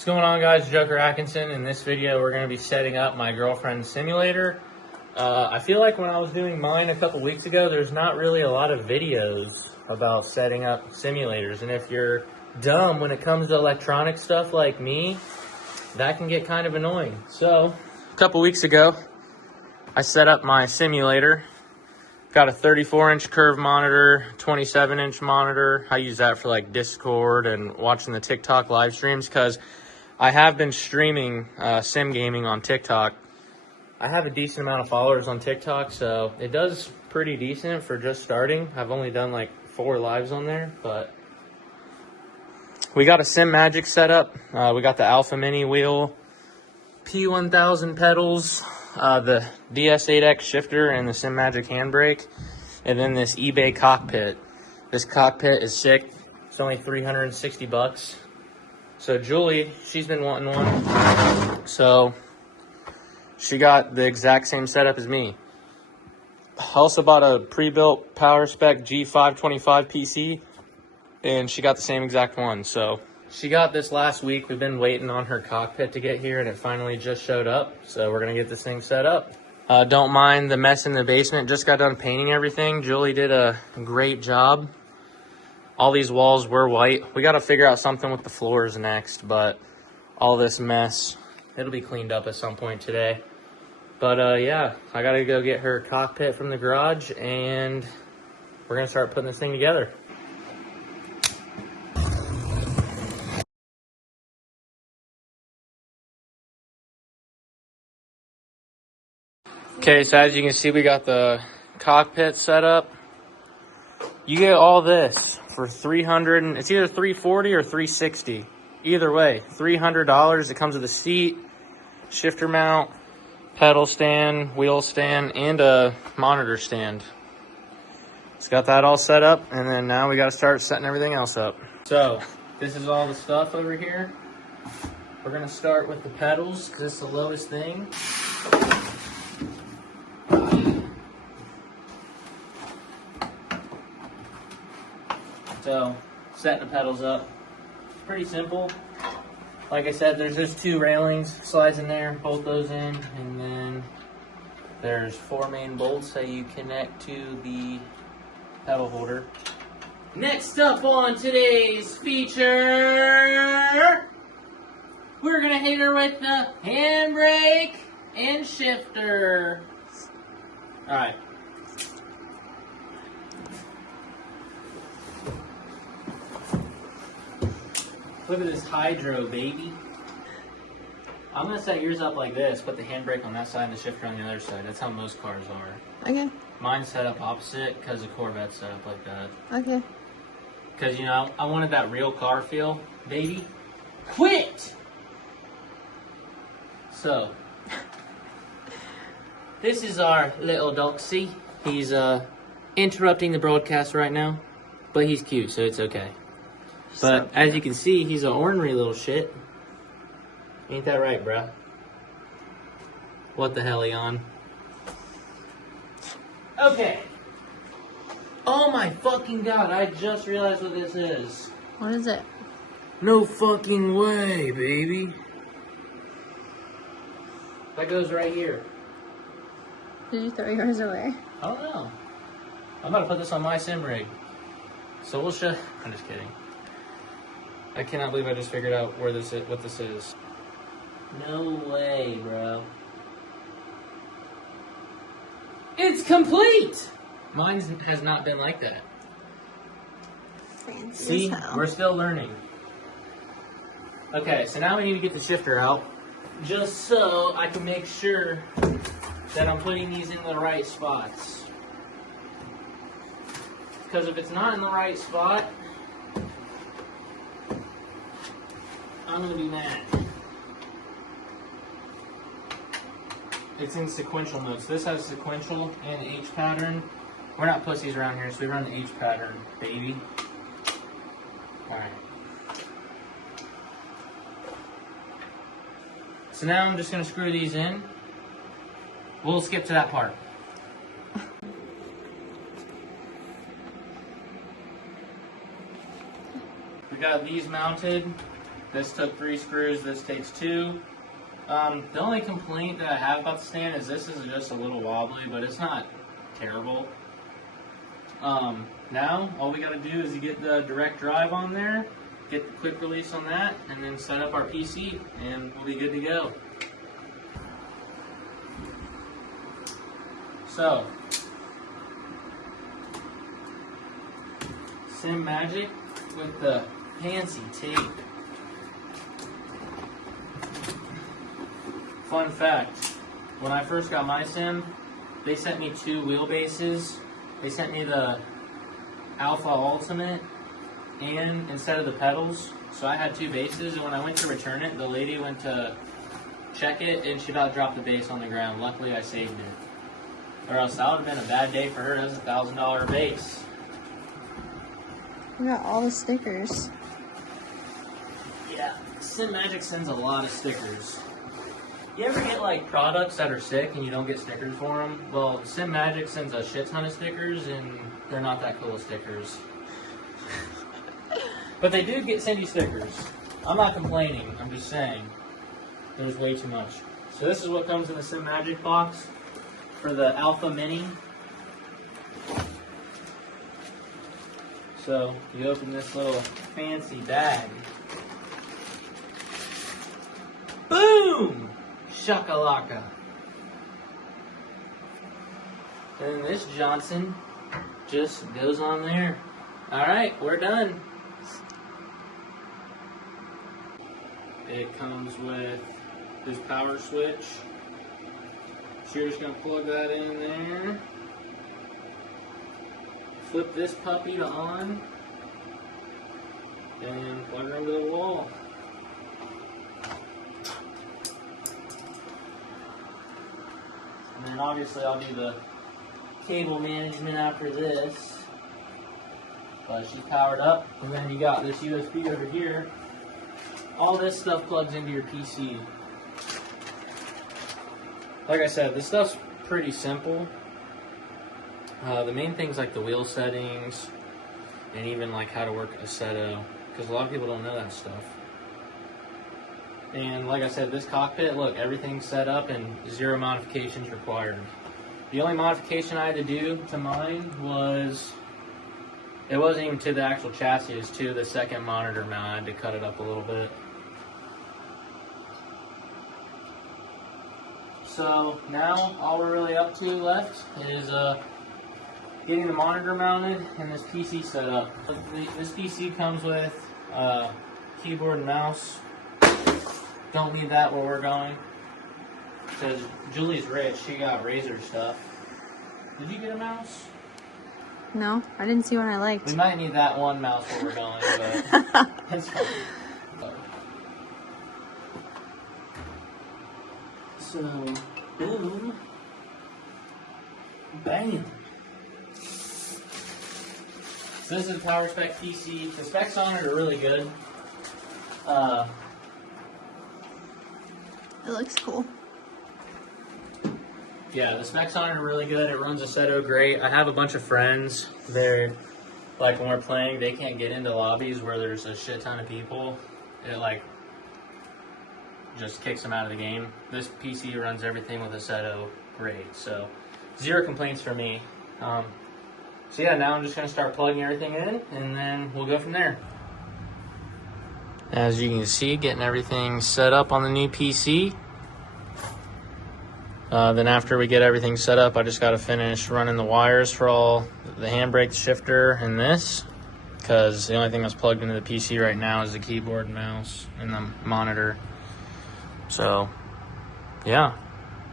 What's going on, guys? Joker Atkinson. In this video, we're going to be setting up my girlfriend's simulator. I feel like when I was doing mine a couple weeks ago, there's not really a lot of videos about setting up simulators. And if you're dumb when it comes to electronic stuff like me, that can get kind of annoying. So, a couple weeks ago, I set up my simulator. Got a 34-inch curve monitor, 27-inch monitor. I use that for like Discord and watching the TikTok live streams because I have been streaming sim gaming on TikTok. I have a decent amount of followers on TikTok, so it does pretty decent for just starting. I've only done like 4 lives on there, but we got a simagic setup. We got the Alpha Mini wheel, P1000 pedals, the DS8X shifter, and the simagic handbrake, and then this eBay cockpit. This cockpit is sick. It's only 360 bucks. So Julie, she's been wanting one. So she got the exact same setup as me. I also bought a pre-built PowerSpec G525 PC, and she got the same exact one. So she got this last week. We've been waiting on her cockpit to get here, and it finally just showed up. So we're gonna get this thing set up. Don't mind the mess in the basement. Just got done painting everything. Julie did a great job. All these walls were white. We gotta figure out something with the floors next, but all this mess, it'll be cleaned up at some point today. But yeah, I gotta go get her cockpit from the garage, and we're gonna start putting this thing together. Okay, so as you can see, we got the cockpit set up. You get all this for $300, it's either $340 or $360. Either way, $300. It comes with a seat, shifter mount, pedal stand, wheel stand, and a monitor stand. It's got that all set up, and then now we got to start setting everything else up. So, this is all the stuff over here. We're going to start with the pedals, because it's the lowest thing. So, setting the pedals up, it's pretty simple. Like I said, there's just 2 railings, slides in there, bolt those in, and then there's 4 main bolts that you connect to the pedal holder. Next up on today's feature, we're gonna hit her with the handbrake and shifter. All right. Look at this hydro, baby. I'm gonna set yours up like this, put the handbrake on that side and the shifter on the other side. That's how most cars are. Okay. Mine's set up opposite because the Corvette's set up like that. Okay. Because, you know, I wanted that real car feel, baby. Quit! So, this is our little doxy. He's interrupting the broadcast right now, but he's cute, so it's okay. But as you can see, he's an ornery little shit. Ain't that right, bruh? What the hell, Eon? Okay. Oh my fucking god, I just realized what this is. What is it? No fucking way, baby. That goes right here. Did you throw yours away? I don't know. I'm about to put this on my sim rig. So we'll show. I'm just kidding. I cannot believe I just figured out where this is, what this is. No way, bro. It's complete! Mine has not been like that. Fancy See? as hell. We're still learning. Okay, so now we need to get the shifter out, just so I can make sure that I'm putting these in the right spots. Because if it's not in the right spot, I'm gonna be mad. It's in sequential mode. So this has sequential and H pattern. We're not pussies around here, so we run the H pattern, baby. Alright. So now I'm just gonna screw these in. We'll skip to that part. We got these mounted This took 3 screws, this takes 2. The only complaint that I have about the stand is this is just a little wobbly, but it's not terrible. Now, all we got to do is you get the direct drive on there, get the quick release on that, and then set up our PC, and we'll be good to go. So, simagic with the fancy tape. Fun fact, when I first got my sim, they sent me 2 wheelbases. They sent me the Alpha Ultimate and instead of the pedals. So I had 2 bases, and when I went to return it, the lady went to check it and she about dropped the base on the ground. Luckily I saved it. Or else that would have been a bad day for her. It was a $1,000 base. We got all the stickers. Yeah, simagic sends a lot of stickers. You ever get like products that are sick and you don't get stickers for them? Well, simagic sends a shit ton of stickers and they're not that cool of stickers. But they do send you stickers. I'm not complaining, I'm just saying there's way too much. So this is what comes in the simagic box for the Alpha Mini. So you open this little fancy bag. Boom! Shakalaka. And this Johnson just goes on there. Alright, we're done. It comes with this power switch. So you're just going to plug that in there. Flip this puppy to on. And plug her into the wall. And then obviously I'll do the cable management after this. But she's powered up. And then you got this USB over here. All this stuff plugs into your PC. Like I said, this stuff's pretty simple. The main things like the wheel settings and even like how to work a Seto, because a lot of people don't know that stuff. And like I said, this cockpit, look, everything's set up and 0 modifications required. The only modification I had to do to mine was, it wasn't even to the actual chassis, it was to the second monitor mount. I had to cut it up a little bit. So now all we're really up to left is getting the monitor mounted and this PC set up. This PC comes with keyboard and mouse. Don't need that where we're going, because Julie's rich. She got Razer stuff. Did you get a mouse? No, I didn't see one I liked. We might need that one mouse where we're going, but that's fine. So, boom, bang. So this is a power spec PC. The specs on it are really good. It looks cool. Yeah, the specs on it are really good. It runs a Seto great. I have a bunch of friends. They're, like, when we're playing, they can't get into lobbies where there's a shit ton of people. It, like, just kicks them out of the game. This PC runs everything with a Seto great. So, 0 complaints for me. So, yeah, now I'm just going to start plugging everything in, and then we'll go from there. As you can see, getting everything set up on the new PC. Then after we get everything set up, I just got to finish running the wires for all the handbrake, shifter, and this. Because the only thing that's plugged into the PC right now is the keyboard and mouse and the monitor. So, yeah.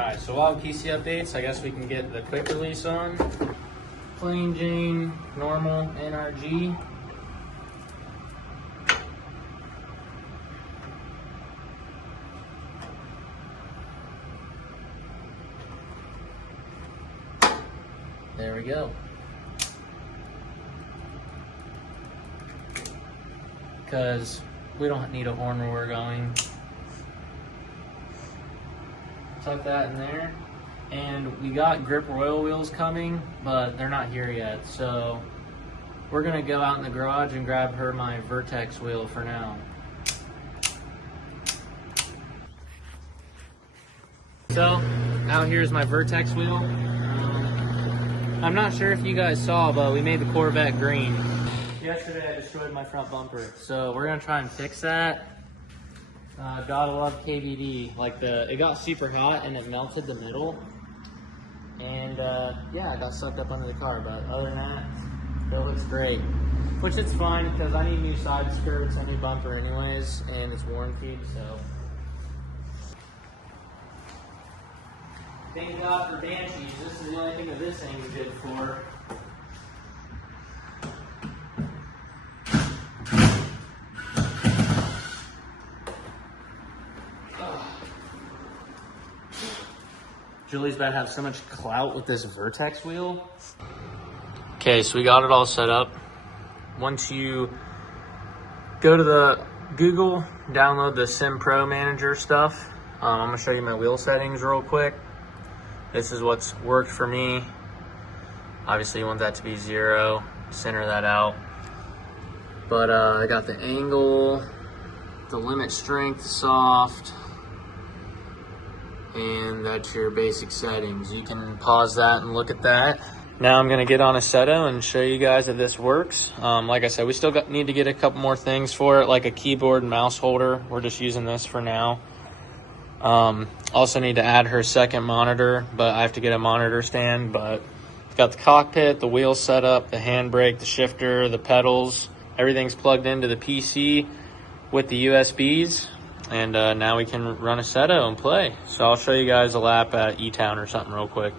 Alright, so while PC updates, I guess we can get the quick release on. Plain Jane, normal, NRG. There we go. Because we don't need a horn where we're going. Tuck that in there. And we got grip royal wheels coming, but they're not here yet. So we're going to go out in the garage and grab her my Vertex wheel for now. So, out here is my Vertex wheel. I'm not sure if you guys saw, but we made the Corvette green. Yesterday I destroyed my front bumper, so we're gonna try and fix that. Gotta love KBD. Like it got super hot and it melted the middle. And yeah, I got sucked up under the car, but other than that, it looks great. Which it's fine because I need new side skirts, a new bumper anyways, and it's warranted, so. Thank God for Banshees. This is the only thing that this thing is good for. Julie's about to have so much clout with this Vertex wheel. Okay, so we got it all set up. Once you go to the Google, download the Sim Pro Manager stuff. I'm gonna show you my wheel settings real quick. This is what's worked for me. Obviously you want that to be 0, center that out. But I got the angle, the limit strength soft, and that's your basic settings. You can pause that and look at that. Now I'm gonna get on Assetto and show you guys if this works. Like I said, we still need to get a couple more things for it, like a keyboard and mouse holder. We're just using this for now. Also need to add her second monitor, but I have to get a monitor stand. But it's got the cockpit, the wheel setup, the handbrake, the shifter, the pedals. Everything's plugged into the PC with the USBs. And now we can run Assetto and play. So I'll show you guys a lap at E-Town or something real quick.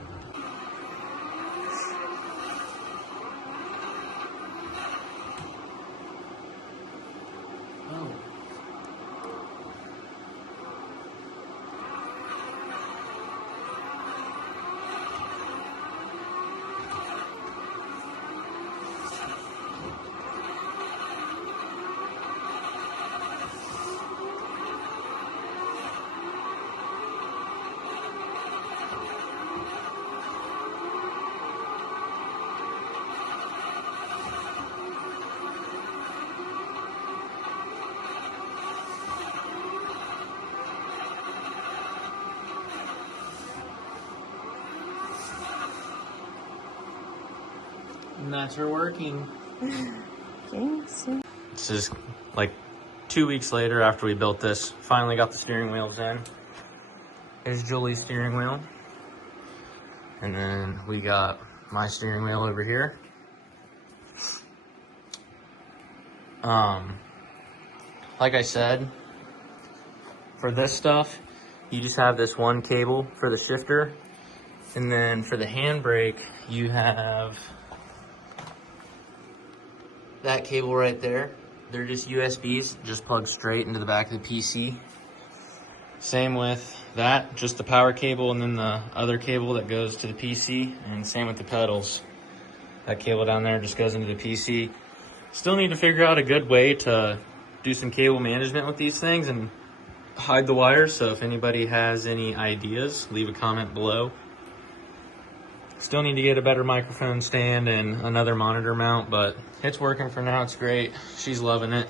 And that's her working. Okay, so This is like 2 weeks later after we built this. Finally got the steering wheels in. Here's Julie's steering wheel. And then we got my steering wheel over here. Like I said, for this stuff, you just have this one cable for the shifter. And then for the handbrake, you have that cable right there. They're just USBs, just plug straight into the back of the PC. Same with that, just the power cable and then the other cable that goes to the PC, and same with the pedals. That cable down there just goes into the PC. Still need to figure out a good way to do some cable management with these things and hide the wires, so if anybody has any ideas, leave a comment below. Still need to get a better microphone stand and another monitor mount, but it's working for now. It's great. She's loving it.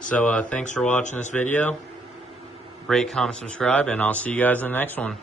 So thanks for watching this video. Rate, comment, subscribe, and I'll see you guys in the next one.